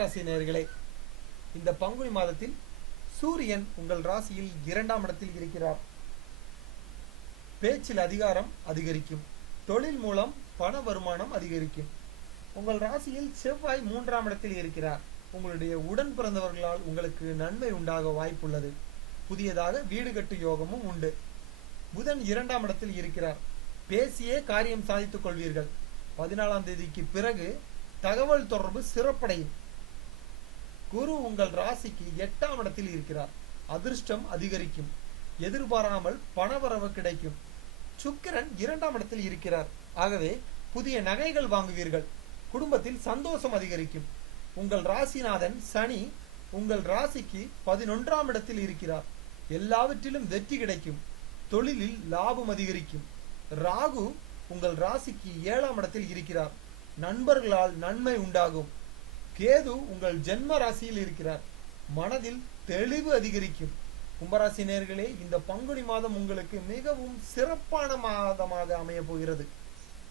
கும்பராசி நேயர்களே, இந்த பங்குனி மாதத்தில் சூரியன் உங்கள் ராசியில் 2ஆம் இடத்தில் இருக்கிறார். பேச்சில் அதிகாரம் அதிகரிக்கும். தொழில் மூலம் பண வருமானம் அதிகரிக்கும். உங்கள் ராசியில் செவ்வாய் 3ஆம் இடத்தில் இருக்கிறார். உங்களுடைய உடன் பிறந்தவர்களால் உங்களுக்கு நன்மை உண்டாக வாய்ப்புள்ளது. புதியதாக வீடு கட்டு யோகமும் உண்டு. புதன் 2ஆம் இடத்தில் இருக்கிறார். பேசியே காரியம் சாதித்துக் கொள்வீர்கள். 14ஆம் தேதிக்கு பிறகு தகவல் தொடர்பு சிறப்படையும். குரு உங்கள் ராசிக்கு 8ஆம் இடத்தில் இருக்கிறார். அதிர்ஷ்டம் அதிகரிக்கும். எதிர்பாராமல் பணவரவு கிடைக்கும். சுக்கிரன் 2ஆம் இடத்தில் இருக்கிறார். ஆகவே புதிய நகைகள் வாங்குவீர்கள். குடும்பத்தில் சந்தோஷம் அதிகரிக்கும். உங்கள் ராசிநாதன் சனி உங்கள் ராசிக்கு 11ஆம் இடத்தில் இருக்கிறார். எல்லாவற்றிலும் வெற்றி கிடைக்கும். தொழிலில் லாபம் அதிகரிக்கும். ராகு உங்கள் ராசிக்கு 7ஆம் இடத்தில் இருக்கிறார். நண்பர்களால் நன்மை உண்டாகும். கேது உங்கள் ஜென்ம ராசியில் இருக்கிறார். மனதில் தெளிவு அதிகரிக்கும். கும்பராசி நேயர்களே, இந்த பங்குனி மாதம் உங்களுக்கு மிகவும் சிறப்பான மாதமாக அமைய போகிறது.